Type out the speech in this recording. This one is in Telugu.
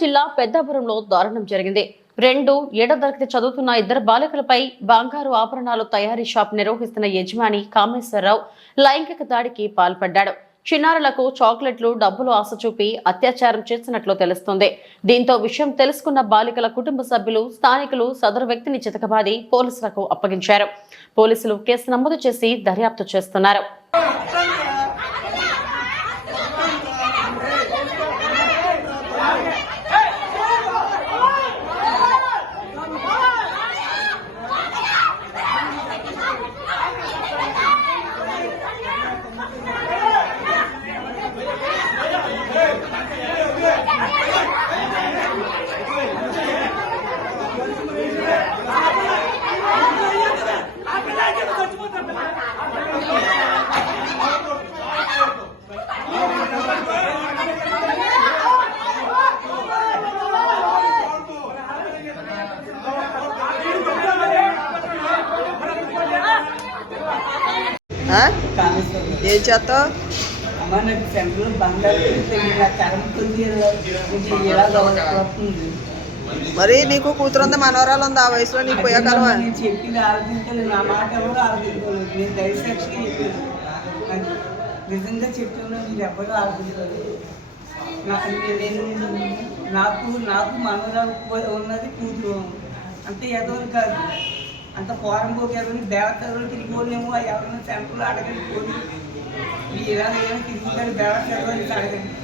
జిల్లా పెద్దాపురంలో దారుణం జరిగింది. రెండు ఏడో తరగతి చదువుతున్న ఇద్దరు బాలికలపై బంగారు ఆభరణాలు తయారీ షాప్ నిర్వహిస్తున్న యజమాని కామేశ్వరరావు లైంగిక దాడికి పాల్పడ్డాడు. చిన్నారులకు చాక్లెట్లు డబ్బులు ఆశ చూపి అత్యాచారం చేసినట్లు తెలుస్తోంది. దీంతో విషయం తెలుసుకున్న బాలికల కుటుంబ సభ్యులు స్థానికులు సదరు వ్యక్తిని చితకబాది పోలీసులకు అప్పగించారు. పోలీసులు కేసు నమోదు చేసి దర్యాప్తు చేస్తున్నారు. Yeah. ఏం చేస్తావు? సెంటర్ మరి నీకు కూతురు ఉంది మనవరాలు ఉంది ఆ వయసులో నీకు పోయాకలవా చెప్పింది ఆలోచించలేదు నా మాట ఎవరు ఆలోచించలేదు నేను దయసాక్షి నిజంగా చెప్తున్నా మీరు ఎవరు ఆలోచించలేదు నా- నేను నాకు నాకు మనవరాలు ఉన్నది కూతురు. అంతే ఎదవరు కాదు. అంత ఫోరం పోకి దేవతలు తిరిగిపోలేము ఎవరైనా సెంటర్లో అడగండి పోయి మీరు ఇలా ఏమైనా తిరుగుతారు దేవత అడగండి.